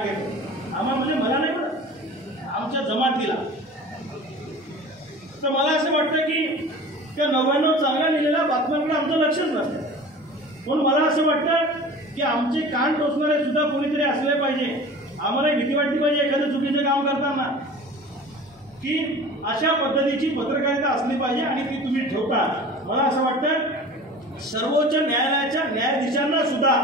आम्हाला म्हणजे मला नाही पडत, आमच्या जमातीला. तर मला असं वाटतं की त्या 99 चांगल्या लिहिलेल्या बातम्यांकडे आमचं लक्षच नसतं. पण मला असं वाटतं की आमचे कान टोचणारे सुद्धा कोणीतरी असले पाहिजे. आम्हाला भीती वाटली पाहिजे एखादं चुकीचं काम करताना की अशा पद्धतीची पत्रकारिता असली पाहिजे आणि ती तुम्ही ठेवता. मला असं वाटतं सर्वोच्च न्यायालयाच्या न्यायाधीशांना सुद्धा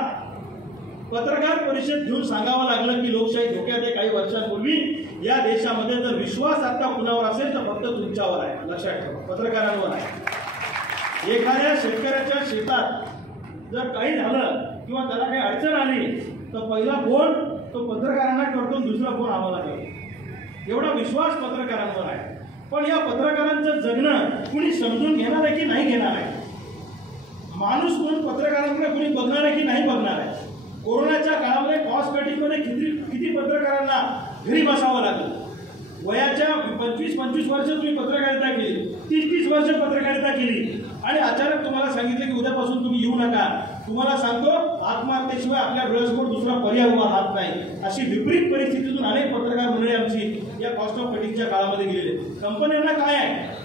पत्रकार परिषद घेऊन सांगावं लागलं की लोकशाही धोक्यात आहे. काही वर्षांपूर्वी या देशामध्ये जर विश्वास आता कुणावर असेल तर फक्त तुमच्यावर आहे. लक्षात ठेवा, पत्रकारांवर आहे. एखाद्या शेतकऱ्याच्या शेतात जर काही झालं किंवा त्याला काही अडचण आली तर पहिला फोन तो पत्रकारांना करतो, दुसरा फोन आम्हाला करतो. एवढा विश्वास पत्रकारांवर आहे. पण या पत्रकारांचं जगणं कुणी समजून घेणार आहे की नाही घेणार आहे? माणूस कोण पत्रकारांकडे कुणी बघणार आहे की नाही बघणार आहे? कोरोनाच्या काळामध्ये कॉस्मेटिकमध्ये किती पत्रकारांना घरी बसावं लागलं. वयाच्या 25-25 वर्ष तुम्ही पत्रकारिता केली, 30-30 वर्ष पत्रकारिता केली आणि अचानक तुम्हाला सांगितलं की उद्यापासून तुम्ही येऊ नका. तुम्हाला सांगतो आत्महत्येशिवाय आपल्या डोळ्यासमोर दुसरा पर्याय उभा राहत नाही. अशी विपरीत परिस्थितीतून अनेक पत्रकार मंडळी आमची या कॉस्ट ऑफ कटिंगच्या काळामध्ये गेलेले. कंपन्यांना काय आहे,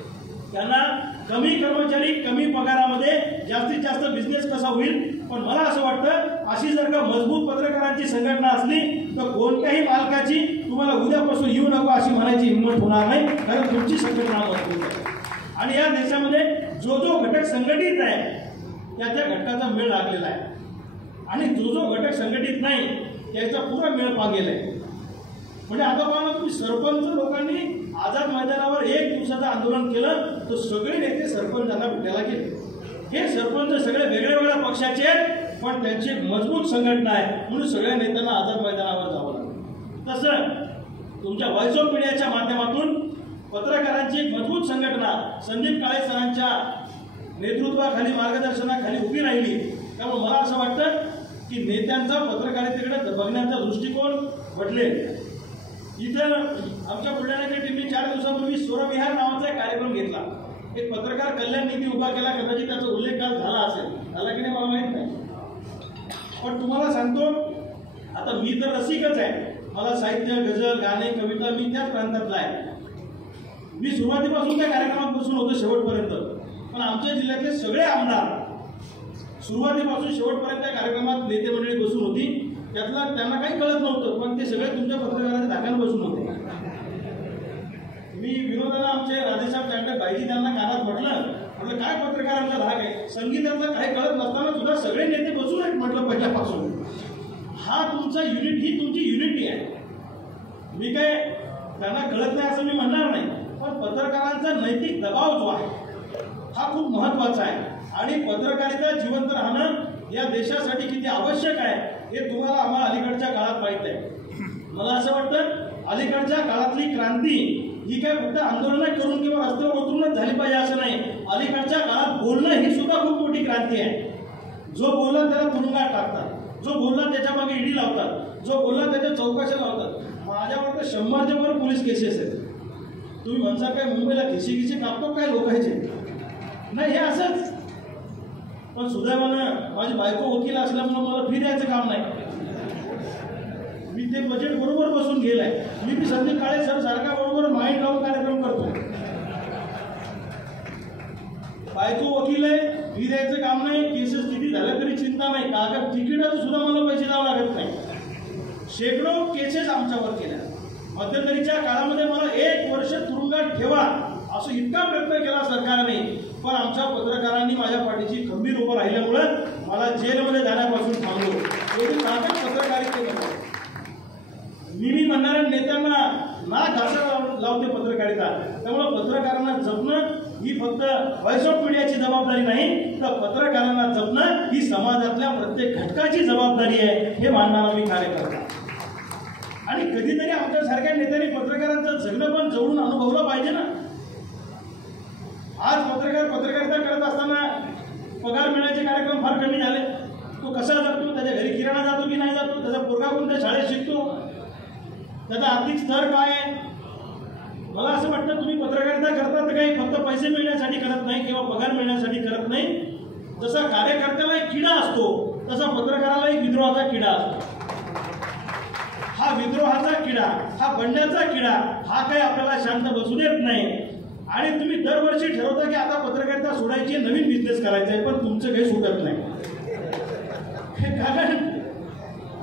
त्यांना कमी कर्मचारी कमी पगारामध्ये जास्तीत जास्त बिझनेस कसा होईल. पण मला असं वाटतं अशी जर का मजबूत पत्रकारांची संघटना असली तर कोणत्याही मालकाची तुम्हाला उद्यापासून येऊ नको अशी म्हणायची हिंमत होणार नाही, कारण तुमची संघटना मजबूत आहे. आणि या देशामध्ये जो जो घटक संघटित आहे त्या त्या घटकाचा मेळ लागलेला आहे आणि जो जो घटक संघटित नाही त्याचा पुरा मेळ पांगेला आहे. म्हणजे आता पाहणं तुम्ही सरपंच लोकांनी आझाद मैदानावर 1 दिवसाचं आंदोलन केलं तर सगळे नेते सरपंचांना भेटायला गेले. हे सरपंच सगळे वेगळ्या वेगळ्या पक्षाचे आहेत पण त्यांची एक मजबूत संघटना आहे म्हणून सगळ्या नेत्यांना आझाद मैदानावर जावं लागलं. तसं तुमच्या व्हॉइस ऑफ मीडियाच्या माध्यमातून पत्रकारांची एक मजबूत संघटना संदीप काळे सरांच्या नेतृत्वाखाली मार्गदर्शनाखाली उभी राहिली. त्यामुळे मला असं वाटतं की नेत्यांचा पत्रकारितेकडे बघण्याचा दृष्टिकोन बदलेल. इथं आमच्या बुलढाण्याच्या टीमने 4 दिवसापूर्वी स्वरविहार नावाचा एक कार्यक्रम घेतला. एक पत्रकार कल्याण निधी उभा केला. कदाचित त्याचा उल्लेख काल झाला असेल, झाला की नाही मला माहित नाही. पण तुम्हाला सांगतो आता मी तर रसिकच आहे. मला साहित्य, गझल, गाणे, कविता मी त्याच प्रांतातला आहे. मी सुरुवातीपासून त्या कार्यक्रमात बसून होतो शेवटपर्यंत. पण आमच्या जिल्ह्यातले सगळे आमदार सुरुवातीपासून शेवटपर्यंत त्या कार्यक्रमात नेते मंडळी बसून होती. त्यातला त्यांना काही कळत नव्हतं पण ते सगळे तुमच्या पत्रकारांच्या धाकाने बसून होते. मी विनोदाला आमचे राधेसाहेब दांडे बाईजी त्यांना कानात म्हटलं काय पत्रकारांचा भाग आहे, संगीतातलं काही कळत नसताना सुद्धा सगळे नेते बसून आहेत म्हटलं पहिल्यापासून. हा तुमचा युनिट, ही तुमची युनिटी आहे. मी काय त्यांना कळत नाही असं मी म्हणणार नाही. पण पत्रकारांचा नैतिक दबाव जो आहे हा खूप महत्वाचा आहे आणि पत्रकारिता जिवंत राहणं या देशासाठी किती आवश्यक आहे हे तुम्हाला आम्हाला अलीकडच्या काळात माहीत आहे. मला असं वाटतं अलीकडच्या काळातली क्रांती ही काय फक्त आंदोलनं करून किंवा रस्त्यावर उतरूनच झाली पाहिजे असं नाही. अलीकडच्या काळात बोलणं ही सुद्धा खूप मोठी क्रांती आहे. जो बोलला त्याला तुरुंगात टाकतात, जो बोलला त्याच्या मागे ईडी लावतात, जो बोलला त्याच्या चौकशा लावतात. माझ्यावर तर 100च्या वर पोलीस केसेस आहेत. तुम्ही म्हणता काय मुंबईला खिशी कापतो काय लोकांचे? नाही, हे असंच. पण सुदैवानं माझी बायको वकील असल्यामुळे मला फी द्यायचं काम नाही. मी ते बजेट बरोबर बसून गेलाय. मी संदीप काळे सर सारखा बरोबर माइंड लावून कार्यक्रम करतो. बायको वकील आहे, फी द्यायचं काम नाही. केसेस किती झाल्या तरी चिंता नाही. कागद तिकिटाचं सुद्धा मला पैसे द्यावं लागत नाही. शेकडो केसेस आमच्यावर केल्या. मध्यंतरीच्या काळामध्ये मला 1 वर्ष तुरुंगात ठेवा असं इतका प्रयत्न केला सरकारने. पण आमच्या पत्रकारांनी माझ्या पाठीशी खंबीर उभं राहिल्यामुळं मला जेलमध्ये जाण्यापासून थांबलो. एवढी ताकद पत्रकारितेमध्ये. मी म्हणणाऱ्या नेत्यांना नाक घासायला लावते पत्रकारिता. त्यामुळे पत्रकारांना जपणं ही फक्त व्हॉइस ऑफ मीडियाची जबाबदारी नाही तर पत्रकारांना जपणं ही समाजातल्या प्रत्येक घटकाची जबाबदारी आहे हे मानणारा मी कार्यकर्ता. आणि कधीतरी आमच्यासारख्या नेत्यांनी पत्रकारांचं जगणं पण जवळून अनुभवलं पाहिजे ना. आज पत्रकारिता करत असताना पगार मिळण्याचे कार्यक्रम फार कमी झाले. तो कसा जातो, त्याच्या घरी किराणा जातो की नाही जातो, त्याचा पोरगा कोणत्या शाळेत शिकतो, त्याचा आर्थिक स्तर काय आहे. मला असं वाटतं तुम्ही पत्रकारिता करता तर काही फक्त पैसे मिळण्यासाठी करत नाही किंवा पगार मिळण्यासाठी करत नाही. जसा कार्यकर्त्याला एक किडा असतो तसा पत्रकाराला एक विद्रोहाचा किडा असतो. हा विद्रोहाचा किडा, हा बंड्याचा किडा, हा काही आपल्याला शांत बसू देत नाही. आणि तुम्ही दरवर्षी ठरवता की आता पत्रकारिता सोडायची, नवीन बिझनेस करायचा आहे, पण तुमचं काही सुटत नाही. कारण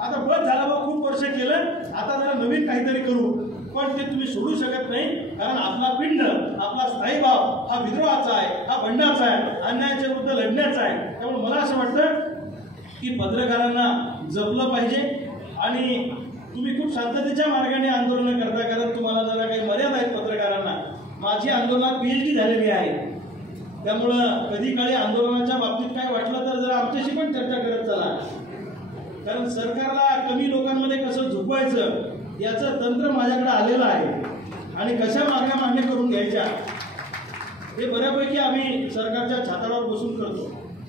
आता बस झालं बा, खूप वर्ष केलं, आता जरा नवीन काहीतरी करू, पण ते तुम्ही सोडू शकत नाही. कारण आपला पिंड, आपला स्थायी भाव हा विद्रोहाचा आहे, हा बंडाचा आहे, अन्यायाच्या विरुद्ध लढण्याचा आहे. त्यामुळे मला असं वाटतं की पत्रकारांना जपलं पाहिजे. आणि तुम्ही खूप शांततेच्या मार्गाने आंदोलन करता, कारण तुम्हाला जरा काही मर्यादा आहेत पत्रकारांना. माझी आंदोलनात PhD झालेली आहे, त्यामुळं कधी काळी आंदोलनाच्या बाबतीत काय वाटलं तर जरा आमच्याशी पण चर्चा करत चला. कारण सरकारला कमी लोकांमध्ये कसं झुकवायचं याचं तंत्र माझ्याकडे आलेलं आहे, आणि कशा मागण्या मान्य करून घ्यायच्या हे बऱ्यापैकी आम्ही सरकारच्या छाताडावर बसून करतो.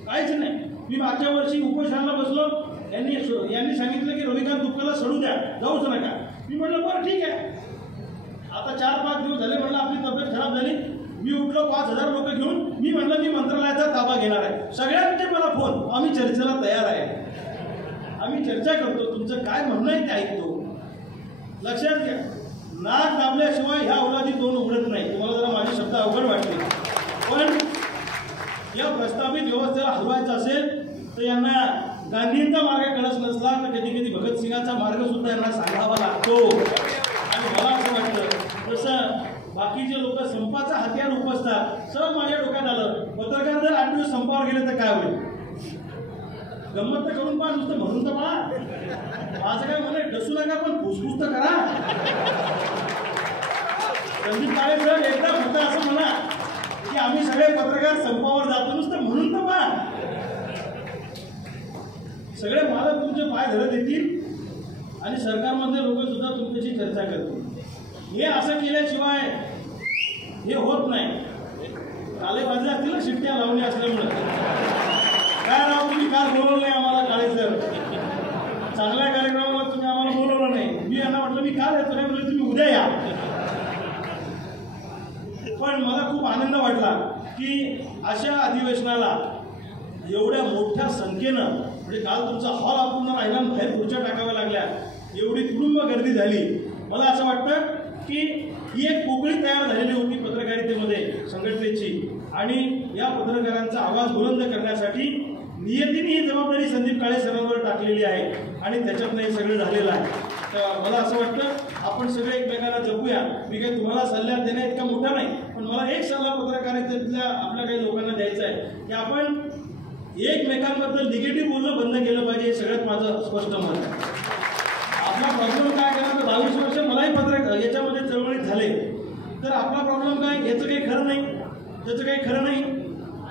काहीच नाही. मी मागच्या वर्षी उपोषणाला बसलो, यांनी सांगितलं की रविकांत तुपकरला सोडू द्या, जाऊच नका. मी म्हटलं बरं ठीक आहे. आता 4-5 दिवस झाले, म्हणलं आपली तब्येत खराब झाली. मी उठलो 5,000 लोक घेऊन, मी म्हणलं मी मंत्रालयाचा ताबा घेणार आहे. सगळ्यांचे मला फोन, आम्ही चर्चेला तयार आहे, आम्ही चर्चा करतो, तुमचं काय म्हणणं आहे ते ऐकतो. लक्षात घ्या, नाक दाबल्याशिवाय ह्या औलादी तोंड उघडत नाही. तुम्हाला जरा माझे शब्द अवघड वाटते, पण या प्रस्थापित व्यवस्थेला हलवायचं असेल तर यांना गांधींचा मार्ग कळत नसला तर कधी कधी भगतसिंगाचा मार्ग सुद्धा यांना सांगावा लागतो. आणि मला असं वाटतं जसं बाकीचे लोक संपाचा हत्यार उपसतात, सहज माझ्या डोक्यात आलं, पत्रकार जर 8 दिवस संपावर गेले तर काय होईल. गंमत तर करून पहा, नुसतं म्हणून तर पहा. माझं काय म्हणणं, डसू नका पण फुसफुस तर करा. संदीप काळे साहेब एकदा फक्त असं म्हणा की आम्ही सगळे पत्रकार संपावर जातो, नुसतं म्हणून तर पहा. सगळे मालक तुमचे पाय धरत येतील आणि सरकारमधले लोक सुद्धा तुमच्याशी चर्चा करतील. हे असं केल्याशिवाय हे होत नाही. कालेबाजी असतील ना शिट्ट्या लावणी असल्यामुळे. काय राव, तुम्ही काल बोलवलं नाही आम्हाला काळे सर, चांगल्या कार्यक्रमाला तुम्ही आम्हाला बोलवलं नाही. मी यांना म्हटलं मी काल येतो नाही, म्हणजे तुम्ही उद्या या. पण मला खूप आनंद वाटला की अशा अधिवेशनाला एवढ्या मोठ्या संख्येनं, म्हणजे काल तुमचा हॉल आपण राहिला, बाहेर खुर्च्या टाकाव्या लागल्या, एवढी तुडुंब गर्दी झाली. मला असं वाटतं की ही एक पोकळी तयार झालेली होती पत्रकारितेमध्ये संघटनेची, आणि या पत्रकारांचा आवाज बुलंद करण्यासाठी नियतीने ही जबाबदारी संदीप काळे सरांवर टाकलेली आहे, आणि त्याच्यातनं हे सगळं झालेलं आहे. तर मला असं वाटतं आपण सगळे एकमेकांना जपूया. मी काही तुम्हाला सल्ला देण्या इतका मोठा नाही, पण मला एक सल्ला पत्रकारितेतल्या आपल्या काही लोकांना द्यायचा आहे की आपण एकमेकांबद्दल निगेटिव्ह बोलणं बंद केलं पाहिजे. हे सगळ्यात माझं स्पष्ट मत आहे. आपला प्रॉब्लेम काय केला तर 22 वर्ष मलाही याच्यामध्ये चळवळीत झाले, तर आपला प्रॉब्लेम काय, याचं काही खरं नाही, त्याचं काही खरं नाही,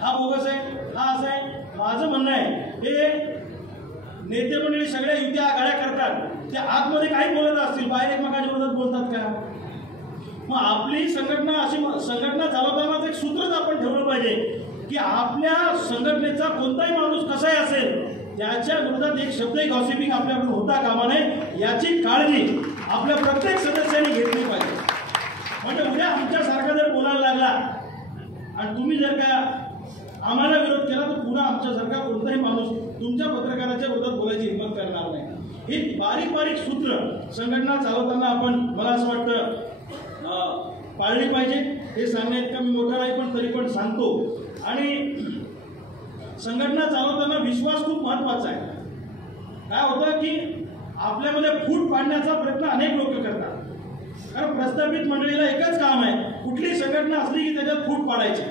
हा बोगस आहे, हा असं आहे. माझं म्हणणं आहे हे नेते मंडळी सगळ्या युती आघाड्या करतात, ते आतमध्ये काही बोलत असतील, बाहेर एकमेकांच्या विरोधात बोलतात का. मग आपली संघटना अशी संघटना चालवतानाच एक सूत्रच आपण ठेवलं पाहिजे की आपल्या संघटनेचा कोणताही माणूस कसाही असेल त्याच्या विरोधात एक शब्दही गॉसिपिंग आपल्याकडून होता कामा नये, याची काळजी आपल्या प्रत्येक सदस्यांनी घेतली पाहिजे. म्हणजे उद्या आमच्यासारखा जर बोलायला लागला आणि तुम्ही जर का आम्हाला विरोध केला तर पुन्हा आमच्यासारखा कोणताही माणूस तुमच्या पत्रकाराच्या विरोधात बोलायची हिंमत करणार नाही. ही बारीक बारीक सूत्र संघटना चालवताना आपण, मला असं वाटतं, पाळली पाहिजे. हे सांगण्यात इतका मी मोठा नाही, पण तरी पण सांगतो. आणि संघटना चालवताना विश्वास खूप महत्वाचा आहे. काय होतं की आपल्यामध्ये फूट पाडण्याचा प्रयत्न अनेक लोक करतात, कारण प्रस्थापित मंडळीला एकच काम आहे, कुठली संघटना असली की त्याच्यात फूट पाडायची,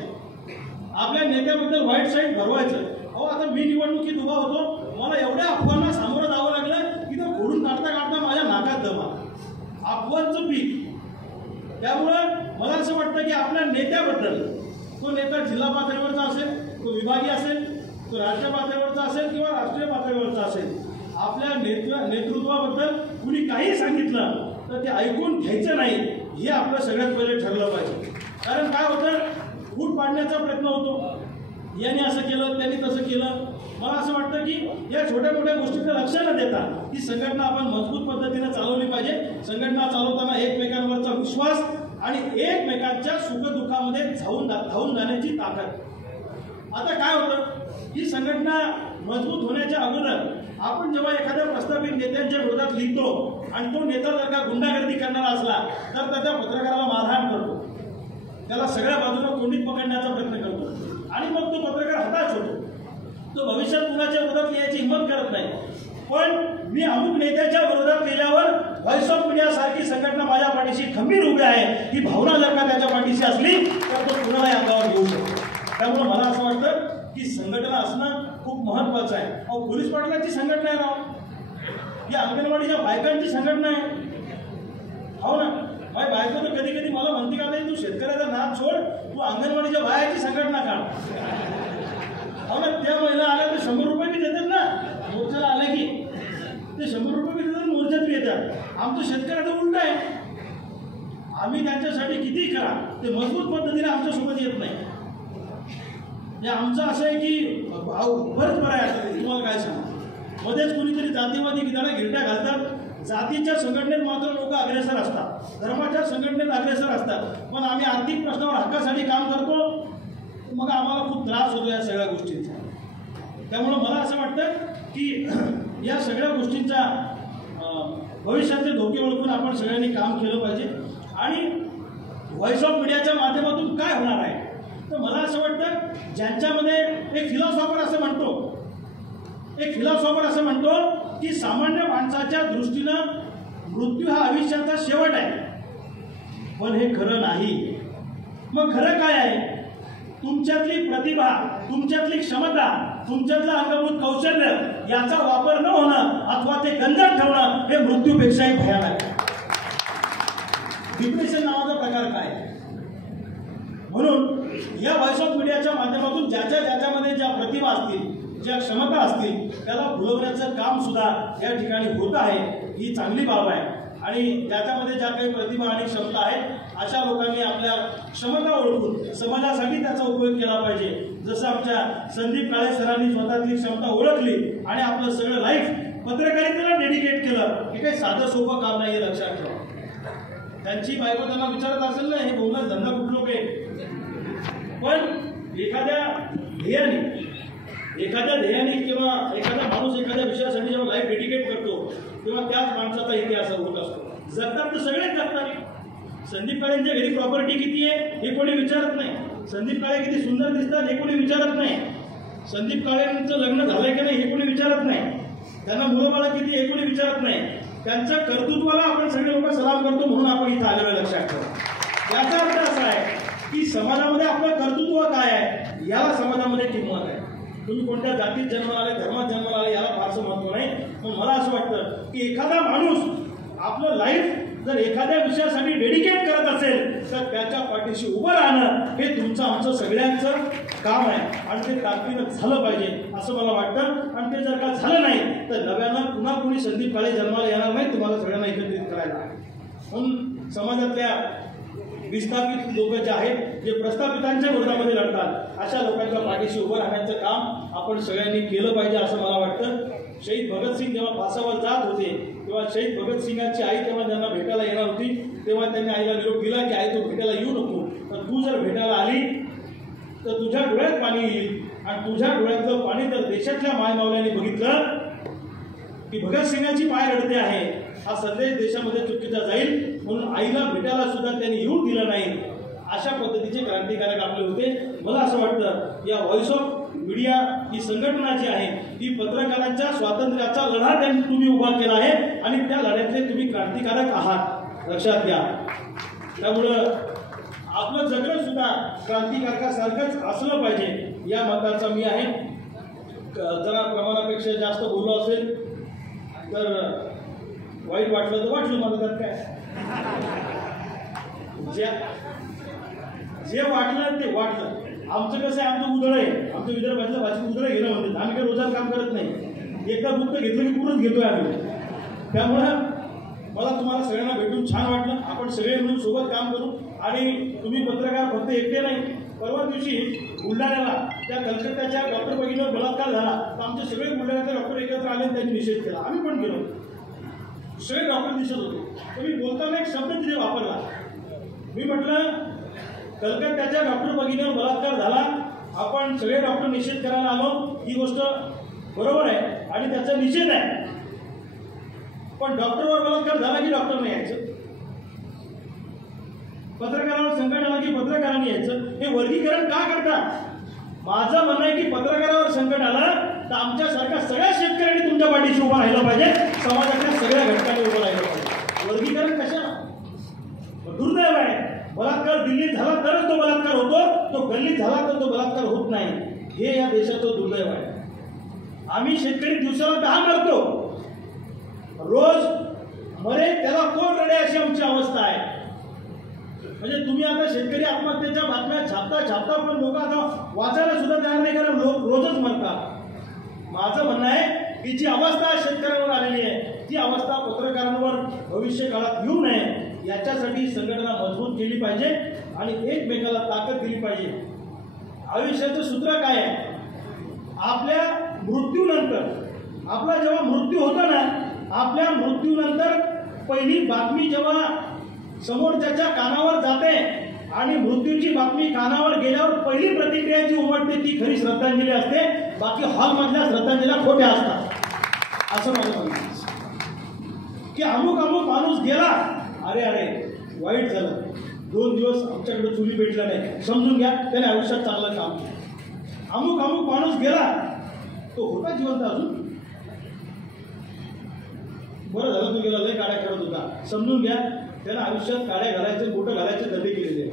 आपल्या नेत्याबद्दल वाईट साईड भरवायचं. अहो आता मी निवडणुकीत उभा होतो, मला एवढ्या अफवांना सामोरं जावं लागलं की तो फोडून काढता काढता माझ्या नाकात दमा, अफवांचं पीक. त्यामुळं मला असं वाटतं की आपल्या नेत्याबद्दल, तो नेता जिल्हा पातळीवरचा असेल, तो विभागीय असेल, तो राज्य पातळीवरचा असेल किंवा राष्ट्रीय पातळीवरचा असेल, आपल्या नेतृत्वाबद्दल कुणी काही सांगितलं तर ते ऐकून घ्यायचं नाही, हे आपलं सगळ्यात पहिले ठरलं पाहिजे. कारण काय होतं, फूट पाडण्याचा प्रयत्न होतो, याने असं केलं, त्यांनी तसं केलं. मला असं वाटतं की या छोट्या मोठ्या गोष्टींना लक्ष न देता ही संघटना आपण मजबूत पद्धतीने चालवली पाहिजे. संघटना चालवताना एकमेकांवरचा विश्वास आणि एकमेकांच्या सुखदुःखामध्ये धावून जाण्याची ताकद. आता काय होतं, ही संघटना मजबूत होण्याच्या अगोदर आपण जेव्हा एखाद्या प्रस्थापित नेत्यांच्या विरोधात लिहितो आणि तो नेता जर का गुंडागर्दी करणारा असला तर त्या पत्रकाराला मारहाण करतो, त्याला सगळ्या बाजूला कोंडीत पकडण्याचा प्रयत्न करतो आणि मग तो पत्रकार हताश होतो. तो भविष्यात कुणाच्या विरोधात लिहायची हिंमत करत नाही. पण मी अमुक नेत्याच्या विरोधात लिहिल्यावर व्हॉइस ऑफ मीडिया सारखी संघटना माझ्या पाठीशी खंबीर उभी आहे, ही भावना जर का त्याच्या पाठीशी असली तर तो कुणालाही अंगावर घेऊ शकतो. त्यामुळे मला असं वाटतं की संघटना असणं खूप महत्वाचं आहे. अहो, पोलीस पाटलांची संघटना आहे राव, या अंगणवाडीच्या बायकांची संघटना आहे. हो ना, माझी बायको तर कधी कधी मला म्हणते का नाही तू शेतकऱ्याचा नाद सोड, तू अंगणवाडीच्या बायाची संघटना काढ. हो ना, त्या महिला आल्या तर 100 रुपये बी देतात ना, मोर्चाला आले की ते 100 रुपये बी देतात, मोर्चात बी येतात. आमचं शेतकऱ्याचं उलट आहे, आम्ही त्यांच्यासाठी कितीही करा ते मजबूत पद्धतीने आमच्यासोबत येत नाही. आमचं असं आहे की बरंच बरं आहे. आता तुम्हाला काय सांगू, मध्येच कोणीतरी जातीवादी गिदाडा गिरट्या घालतात. जातीच्या संघटनेत मात्र लोक अग्रेसर असतात, धर्माच्या संघटनेत अग्रेसर असतात, पण आम्ही आर्थिक प्रश्नावर हक्कासाठी काम करतो, मग आम्हाला खूप त्रास होतो या सगळ्या गोष्टींचा. त्यामुळं मला असं वाटतं की या सगळ्या गोष्टींचा भविष्यातले धोके ओळखून आपण सगळ्यांनी काम केलं पाहिजे. आणि व्हॉइस ऑफ मीडियाच्या माध्यमातून काय होणार आहे तर मला असं वाटतं ज्यांच्यामध्ये एक फिलॉसॉफर असं म्हणतो की सामान्य माणसाच्या दृष्टीनं मृत्यू हा आयुष्याचा शेवट आहे, पण हे खरं नाही. मग खरं काय आहे? तुमच्यातली प्रतिभा, तुमच्यातली क्षमता, तुमच्यातलं अंगभूत कौशल्य याचा वापर न होणं अथवा ते गंजत ठेवणं हे मृत्यूपेक्षाही भयानक आहे. डिप्रेशन नावाचा प्रकार काय? म्हणून या व्हॉइस ऑफ मीडियाच्या माध्यमातून ज्याच्यामध्ये ज्या प्रतिभा असतील, ज्या क्षमता असतील त्याला फुलवण्याचं काम सुद्धा या ठिकाणी होत आहे, ही चांगली बाब आहे. आणि ज्याच्यामध्ये ज्या काही प्रतिभा आणि क्षमता आहेत अशा लोकांनी आपल्या क्षमता ओळखून समाजासाठी त्याचा उपयोग केला पाहिजे. जसं आमच्या संदीप काळे सरांनी स्वतःतली क्षमता ओळखली आणि आपलं सगळं लाईफ पत्रकारितेला डेडिकेट केलं. हे काही साधं सोपं काम नाही, लक्षात ठेवा. त्यांची बायको त्यांना विचारत असेल ना, हे बोलणं धंदा कुठलो काय, पण एखाद्या ध्येयाने किंवा एखादा माणूस एखाद्या विषयासाठी जेव्हा लाईफ डेडिकेट करतो तेव्हा त्याच माणसाचा इतिहास होत असतो. जगतात तर सगळेच जगतात. संदीप काळेंच्या घरी प्रॉपर्टी किती आहे हे कोणी विचारत नाही, संदीप काळे किती सुंदर दिसतात हे कोणी विचारत नाही, संदीप काळेंचं लग्न झालंय की नाही हे कोणी विचारत नाही, त्यांना मुलंबाळं किती हे कोणी विचारत नाही. त्यांच्या कर्तृत्वाला आपण सगळे लोक सलाम करतो म्हणून आपण इथं आलेलो आहे, लक्षात ठेवा. याचा अर्थ असा आहे की समाजामध्ये आपलं कर्तृत्व काय आहे याला समाजामध्ये किंमत आहे. तुम्ही कोणत्या जातीत जन्माला आले, धर्मात जन्माला आले याला फारसं महत्व नाही. पण मला असं वाटतं की एखादा माणूस आपलं लाईफ जर एखाद्या विषयासाठी डेडिकेट करत असेल तर त्याच्या पाठीशी उभं राहणं हे तुमचं आमचं सगळ्यांचं काम आहे आणि ते ताकदीनं झालं पाहिजे असं मला वाटतं. आणि ते जर का झालं नाही तर नव्यानं पुन्हा कोणी संदीप काळे जन्माला येणार नाही, तुम्हाला सगळ्यांना एकत्रित करायला आहे. म्हणून समाजातल्या विस्थापित लोक जे आहेत, जे प्रस्थापितांच्या विरोधामध्ये लढतात, अशा लोकांच्या पाठीशी उभं राहण्याचं काम आपण सगळ्यांनी केलं पाहिजे असं मला वाटतं. शहीद भगतसिंग जेव्हा फासावर जात होते तेव्हा शहीद भगतसिंगांची आई तेव्हा त्यांना भेटायला येणार होती, तेव्हा त्यांनी आईला निरोप दिला की आई तू भेटायला येऊ नको, तर तू जर भेटायला आली तर तुझ्या डोळ्यात पाणी येईल आणि तुझ्या डोळ्यातलं पाणी तर देशातल्या मायमावल्याने बघितलं की भगतसिंगांची पाय रडते आहे, हा संदेश देशामध्ये चुकीचा जाईल म्हणून आईला भेटायला सुद्धा त्यांनी येऊ दिलं नाही. अशा पद्धतीचे क्रांतिकारक आपले होते. मला असं वाटतं या व्हॉइस ऑफ मीडिया ही संघटना जी आहे ही पत्रकारांच्या स्वातंत्र्याचा लढा त्यांनी तुम्ही उभा केला आहे आणि त्या लढ्यातले तुम्ही क्रांतिकारक आहात, लक्षात घ्या. त्यामुळं आपलं जगणं सुद्धा क्रांतिकारकासारखंच असलं पाहिजे या मताचा मी आहे. जरा प्रमाणापेक्षा जास्त बोललो असेल तर वाईट वाटलं तर वाटलं, मला त्यात काय, जे वाटलं ते वाटलं. आमचं कसं आहे, आमचं उदळ आहे, आमचं विदर्भातलं भाषेत उदळ घेणं म्हणतात. आम्ही काही रोजगार काम करत नाही, एकदा गुप्त घेतलं की पूर्णच घेतोय आम्ही. त्यामुळं मला तुम्हाला सगळ्यांना भेटून छान वाटलं. आपण सगळे मिळून सोबत काम करू. आणि तुम्ही पत्रकार फक्त एकटे नाही, परवा दिवशी बुलढाण्याला त्या कलकत्त्याच्या डॉक्टर भगिनीवर बलात्कार झाला तर आमचे सगळे बुलढाण्याचे डॉक्टर एकत्र आले, त्यांनी निषेध केला. आम्ही पण गेलो, सगळे डॉक्टर दिसत होते. तर मी बोलताना एक शब्द तिथे वापरला, मी म्हटलं कलकत्त्याच्या डॉक्टर भगिनीवर बलात्कार झाला, आपण सगळे डॉक्टर निषेध करायला आलो, ही गोष्ट बरोबर आहे आणि त्याचा निषेध आहे. पण डॉक्टरवर बलात्कार झाला की डॉक्टरने यायचं, पत्रकारावर संकट आला की पत्रकारांनी यायचं. हे वर्गीकरण का करतात? माझं म्हणणं आहे की पत्रकारावर संकट आलं तर आमच्यासारख्या सगळ्या शेतकऱ्यांनी तुमच्या पाठीशी उभं राहिलं पाहिजे, समाजातल्या सगळ्या घटकांनी उभं राहिलं पाहिजे. वर्गीकरण कशा? दुर्दैव आहे. बलात्कार दिल्लीत झाला तरच तो बलात्कार होतो, तो गल्लीत झाला तर तो बलात्कार होत नाही. हे या देशाचं दुर्दैव आहे. आम्ही शेतकरी दिवसाला 10 मरतो, रोज मरे त्याला कोण रडे अशी आमची अवस्था आहे. म्हणजे तुम्ही आता शेतकरी आत्महत्येच्या बातम्या छापता पण लोक आता वाचायला सुद्धा तयार नाही, कारण लोक रोजच मरतात. माझं म्हणणं आहे की जी अवस्था शेतकऱ्यांवर आलेली आहे ती अवस्था पत्रकारांवर भविष्य काळात येऊ नये याच्यासाठी संघटना मजबूत केली पाहिजे आणि एकमेकाला ताकद दिली पाहिजे. आयुष्याचं सूत्र काय आहे? आपल्या मृत्यूनंतर, आपला जेव्हा मृत्यू होतो ना, आपल्या मृत्यूनंतर पहिली बातमी जेव्हा समोरच्याच्या कानावर जाते आणि मृत्यूची बातमी कानावर गेल्यावर पहिली प्रतिक्रिया जी उमटते ती खरी श्रद्धांजली असते. बाकी हॉलमधल्या श्रद्धांजल्या खोट्या असतात. असं माझं म्हणणं आहे की अमुक माणूस गेला, अरे वाईट झालं, 2 दिवस आमच्याकडे चुली भेटला नाही, समजून घ्या त्याने आयुष्यात चांगलं काम केलं. अमुक माणूस गेला, तो होता जिवंत अजून, बरं झालं तो गेला, लय काड्या करत होता, समजून घ्या त्यानं आयुष्यात काड्या घालायचे, बोटं घालायचे धंदे केलेले.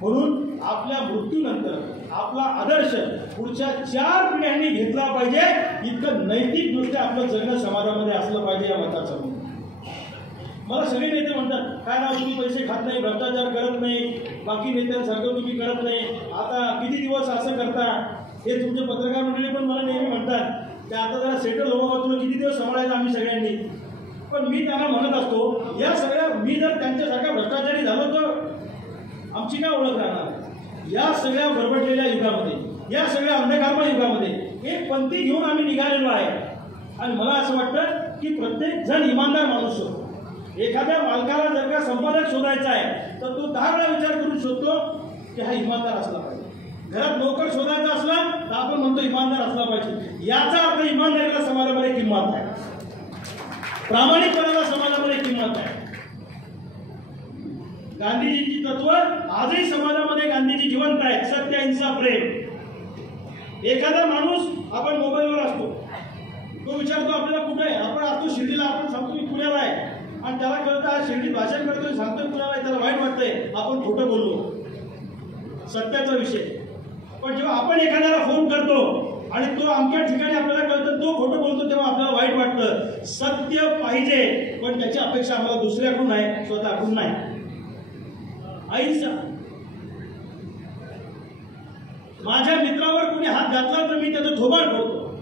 म्हणून आपल्या मृत्यूनंतर आपला आदर्श पुढच्या 4 पिढ्यांनी घेतला पाहिजे, इतकं नैतिकदृष्ट्या आपलं जगणं समाजामध्ये असलं पाहिजे या मताचं. मला सगळे नेते म्हणतात काय ना तुम्ही पैसे खात नाही, भ्रष्टाचार करत नाही, बाकी नेत्यांसारखं तुम्ही करत नाही, आता किती दिवस असं करता. हे तुमचे पत्रकार मंडळी पण मला नेहमी म्हणतात की आता जरा सेटल हो, तुला किती दिवस सांभाळायचं आम्ही सगळ्यांनी. पण मी त्यांना म्हणत असतो या सगळ्या, मी जर त्यांच्यासारखा भ्रष्टाचारी झालो तर आमची काय ओळख राहणार? या सगळ्या बरबडलेल्या युगामध्ये, या सगळ्या अंधकारमय युगामध्ये एक पंथी घेऊन आम्ही निघालेलो आहे. आणि मला असं वाटतं की प्रत्येक जण इमानदार माणूस होतो. एखाद्या मालकाला जर का संपादक शोधायचा आहे तर तो 10 वेळा विचार करून शोधतो की हा इमानदार असला पाहिजे. घरात नोकर शोधायचा असला तर आपण म्हणतो इमानदार असला पाहिजे. याचा अर्थ इमानदारीला समाजामध्ये किंमत आहे, प्रामाणिकपणाला समाजामध्ये किंमत आहे. गांधीजींची तत्व आजही समाजामध्ये गांधीजी जिवंत आहेत. सत्य, अहिंसा, प्रेम. एखादा माणूस, आपण मोबाईलवर असतो, तो विचारतो आपल्याला कुठे आहे, आपण असतो शिर्डीला, आपण सांगतो मी पुण्याला आहे, आणि त्याला कळतं हा शिर्डीत भाषण करतोय, सांगतोय पुण्याला आहे, त्याला वाईट वाटतंय, आपण खोटं बोललो, सत्याचा विषय. पण जेव्हा आपण एखाद्याला फोन करतो आणि तो अमक्या ठिकाणी आपल्याला कळतं तो खोटं बोलतो तेव्हा आपल्याला वाईट वाटतं. सत्य पाहिजे पण त्याची अपेक्षा आम्हाला दुसऱ्याकडून आहे, स्वतःकडून नाही. अहिंसा. माझ्या मित्रावर कोणी हात घातला तर मी त्याचं थोबाड फोडतो.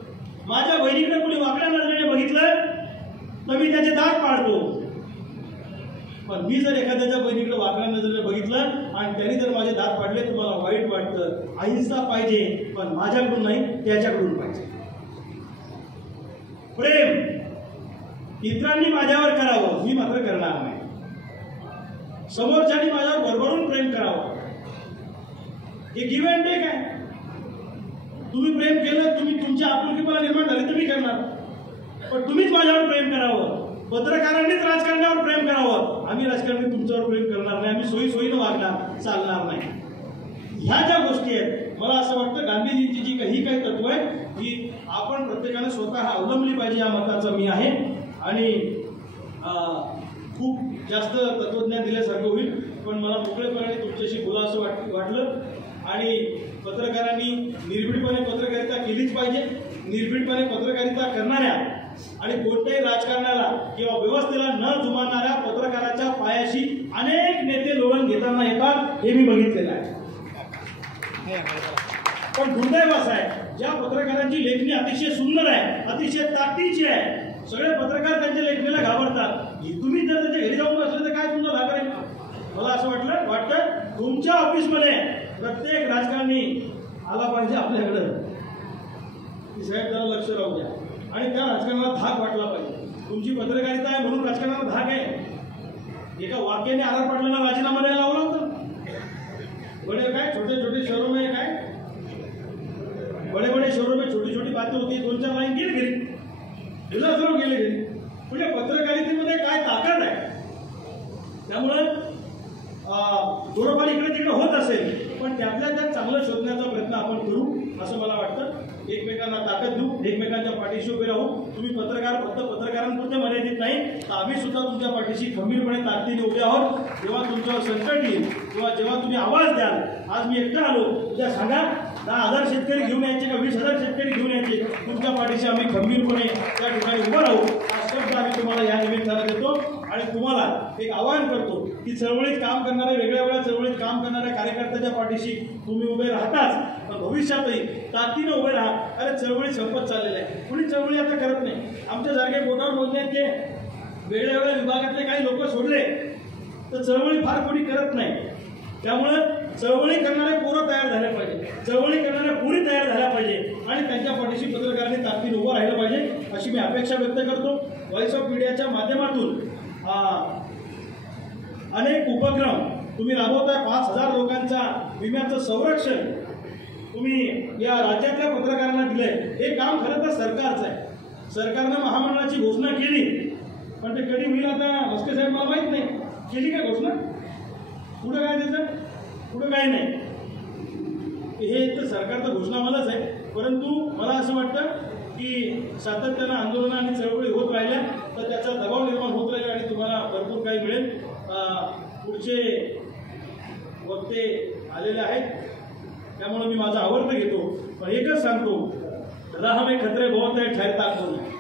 माझ्या बहिणीकडे कोणी वाकड्या नजरेने बघितलं तर मी त्याचे दात पाडतो. पण मी जर एखाद्याच्या बहिणीकडे वाकड्या नजरेने बघितलं आणि त्यांनी जर माझे दात पाडले तर मला वाईट वाटतं. अहिंसा पाहिजे पण माझ्याकडून नाही, त्याच्याकडून पाहिजे. प्रेम इतरांनी माझ्यावर करावं, मी मात्र करणार नाही. समोरच्यानी माझ्यावर भरभरून प्रेम करावं, हे गिव्ह अँड टेक आहे. तुम्ही प्रेम केलं, तुम्ही तुमच्या आपुलकीपणा निर्माण झाली तुम्ही करणार, पण तुम्हीच माझ्यावर प्रेम करावं. पत्रकारांनीच राजकारण्यावर प्रेम करावं. आम्ही राजकारणी तुमच्यावर प्रेम करणार नाही, आम्ही सोयीनं वागणार, चालणार नाही. ह्या ज्या गोष्टी आहेत, मला असं वाटतं गांधीजींची जी काही तत्व आहे ही आपण प्रत्येकाने स्वतः अवलंबली पाहिजे या मताचा मी आहे. आणि खूप जास्त तत्वज्ञान दिल्यासारखं होईल, पण मला मोकळेपणाने तुमच्याशी बोलावं असं वाटलं. आणि पत्रकारांनी निर्भीडपणे पत्रकारिता केलीच पाहिजे. निर्भीडपणे पत्रकारिता करणाऱ्या आणि कोणत्याही राजकारणाला किंवा व्यवस्थेला न जुमानणाऱ्या पत्रकाराच्या पायाशी अनेक नेते लोळण घेताना येतात, हे मी बघितलेलं आहे. पण दुर्दैव असं आहे, ज्या पत्रकारांची लेखणी अतिशय सुंदर आहे, अतिशय ताकदीची आहे, सगळे पत्रकार त्यांच्या लेखणीला घाबरतात. तुम्ही जर त्याच्या घरी जाऊन बसले तर काय तुमचं घाबरेल? मला असं वाटतं तुमच्या ऑफिसमध्ये प्रत्येक राजकारणी आला पाहिजे आपल्याकडं, की साहेब जरा लक्ष राहू द्या, आणि त्या राजकारणाला धाक वाटला पाहिजे. तुमची पत्रकारिता आहे म्हणून राजकारणाला धाक आहे. एका वाक्याने आधार पाडलेला राजीनामा द्यायला लावला होता. बडे काय छोटे छोटे शहरों में काय बड़े बड़े शहरों में छोटी छोटी बातें होती है, 2-4 लाईन गेले घरी, हिला सर्व गेले घरी. म्हणजे पत्रकारितेमध्ये काय ताकद आहे. त्यामुळं थोडंफार इकडे तिकडे होत असेल, पण त्यातल्या त्यात चांगलं शोधण्याचा प्रयत्न आपण करू असं मला वाटतं. एकमेकांना ताकद देऊ, एकमेकांच्या पाठीशी उभे राहू. तुम्ही पत्रकार फक्त पत्रकारांपुरते मर्यादित नाही, तर आम्ही सुद्धा तुमच्या पाठीशी खंबीरपणे ताकदीने उभे आहोत. जेव्हा तुमच्यावर संकट येईल किंवा जेव्हा तुम्ही आवाज द्याल, आज मी एकटा आलो, उद्या सांगा 10,000 शेतकरी घेऊन यायचे का 20,000 शेतकरी घेऊन यायचे, तुमच्या पाठीशी आम्ही खंबीरपणे त्या ठिकाणी उभं राहू. हा शब्द आम्ही तुम्हाला या निमित्तानं देतो आणि तुम्हाला एक आवाहन करतो की चळवळीत काम करणाऱ्या, वेगळ्या वेगळ्या चळवळीत काम करणाऱ्या कार्यकर्त्याच्या पाठीशी तुम्ही उभे राहताच, पण भविष्यातही ताकदीने उभे राहा. अरे चळवळी संपत चाललेल्या आहे, कुणी चळवळी आता करत नाही. आमच्यासारखे बोटावर मोजण्याचे वेगळ्या वेगळ्या विभागातले काही लोक सोडले तर चळवळी फार कोणी करत नाही. त्यामुळं चळवळी करणारे पोरं तयार झाले पाहिजे, चळवळी करणाऱ्या पोरी तयार झाल्या पाहिजे आणि त्यांच्या पाठीशी पत्रकारांनी ताकदीने उभं राहिलं पाहिजे अशी मी अपेक्षा व्यक्त करतो. व्हॉइस ऑफ मीडियाच्या माध्यमातून अनेक उपक्रम तुम्ही राबवताय. 5,000 लोकांच्या विम्याचं संरक्षण तुम्ही या राज्यातल्या पत्रकारांना दिलंय. हे काम खरं तर सरकारचं आहे. सरकारनं महामंडळाची घोषणा केली, पण ते कधी होईल आता मस्के साहेब मला माहीत नाही. केली का घोषणा? पुढं काय त्याचं? पुढं काय नाही. हे तर सरकारचं घोषणामालाच आहे. परंतु मला असं वाटतं की सातत्यानं आंदोलनं आणि चळवळी होत राहिल्या तर त्याचा दबाव निर्माण होत राहील आणि तुम्हाला भरपूर काही मिळेल. पुढचे वक्ते आलेले आहेत, त्यामुळे मी माझा आवर्त घेतो. पण एकच सांगतो, राह में खतरे बहुत है, ठहरता कौन है.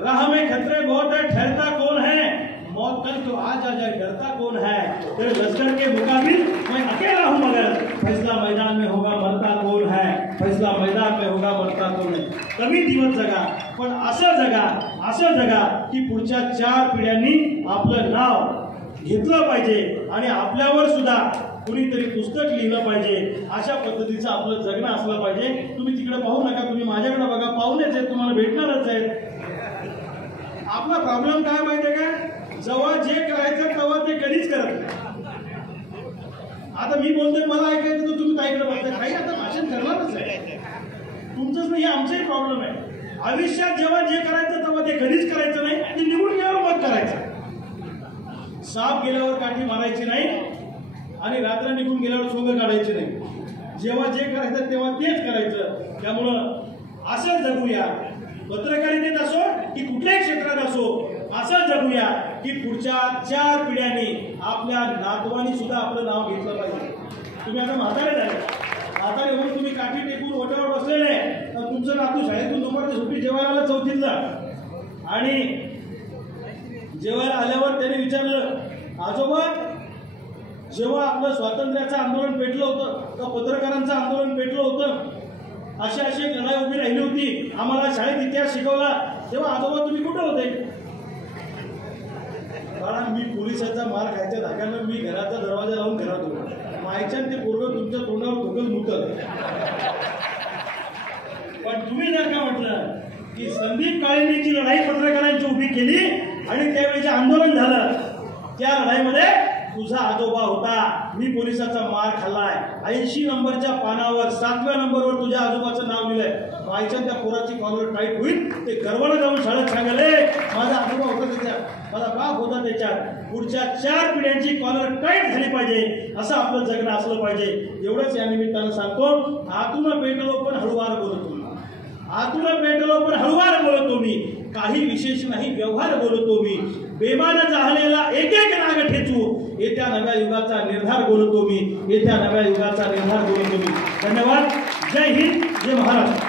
राह में खतरे बहुत है, ठहरता कौन है. मौत कल तो आज आ जाए, डरता कौन है. तेरे लश्कर के मुकाबिल मैं अकेला हूं, मगर फैसला मैदान में होगा, मरता कौन है. फैसला मैदान में होगा, मरता कौन है. कमी दिवस जगा, पण असं जगा की पुढच्या 4 पिढ्यांनी आपलं नाव घेतलं पाहिजे आणि आपल्यावर सुद्धा कुणीतरी पुस्तक लिहिलं पाहिजे. अशा पद्धतीचं आपलं जगणं असलं पाहिजे. तुम्ही तिकडे पाहू नका, तुम्ही माझ्याकडे बघा. पाहुणेच आहेत, तुम्हाला भेटणारच आहेत. आपला प्रॉब्लेम काय माहितीये का, जेव्हा जे करायचं तेव्हा ते कधीच करत नाही. आता मी बोलतोय, मला ऐकायचं तर तुम्ही काहीकडे बघताय. काही आता भाषण करणारच आहे. तुमचंच नाही, आमचाही प्रॉब्लेम आहे. आयुष्यात जेव्हा जे करायचं तेव्हा ते कधीच करायचं नाही. ते निघून गेल्यावर मग करायचं. साप गेल्यावर काठी मारायची नाही आणि रात्र निघून गेल्यावर सोंग काढायची नाही. जेव्हा जे करायचं तेव्हा तेच करायचं. त्यामुळं असं जगूया, पत्रकारितेत असो की कुठल्याही क्षेत्रात असो, असं जगूया की पुढच्या 4 पिढ्यांनी आपल्या नातवांनी सुद्धा आपलं नाव घेतलं पाहिजे. तुम्ही आता म्हातारे झाले, म्हातारे होऊन तुम्ही काठी टेकून ओट्यावर बसलेले, तर तुमचं नातू शाळेतून दुपारच्या सुट्टी जेवायला आला 4थीला आणि जेवायला आल्यावर त्याने विचारलं, आजोबा जेव्हा आपलं स्वातंत्र्याचं आंदोलन पेटलं होतं, तर पत्रकारांचं आंदोलन पेटलं होतं, अशी एक लढाई उभी राहिली होती, आम्हाला शाळेत इतिहास शिकवला, तेव्हा आजोबा तुम्ही कुठे होते. कारण मी पोलिसांचा मार खायच्या धाग्यानं मी घराचा दरवाजा लावून घरात होतो. मायच्यान ते पोरगं तुमच्या तोंडावर ढोकल मुतल. पण तुम्ही जर का म्हटलं की संदीप काळेंनी जी लढाई पत्रकारांची उभी केली आणि त्यावेळी जे आंदोलन झालं, त्या लढाईमध्ये तुझा आजोबा होता. मी पोलिसाचा मार खाल्लाय. 80 नंबरच्या पानावर 7व्या नंबरवर तुझ्या आजोबाचं नाव लिहिलंय. बायच्या त्या पोराची कॉलर टाईट होईल, ते गर्वानं जाऊन शाळेत सांगले, माझा आजोबा होता त्याच्यात, माझा बाप होता त्याच्यात. पुढच्या 4 पिढ्यांची कॉलर टाईट झाली पाहिजे, असं आपलं जगणं असलं पाहिजे. एवढंच या निमित्तानं सांगतो. आतून पेटलो पण हळूवार बोलतो, आतून पेटलो पण हळूवार बोलतो मी. काही विशेष नाही व्यवहार बोलतो मी. बेमान झालेला एक नाग ठेचू, येत्या नव्या युगाचा निर्धार बोलतो मी. येत्या नव्या युगाचा निर्धार बोलतो मी. धन्यवाद. जय हिंद, जय महाराष्ट्र.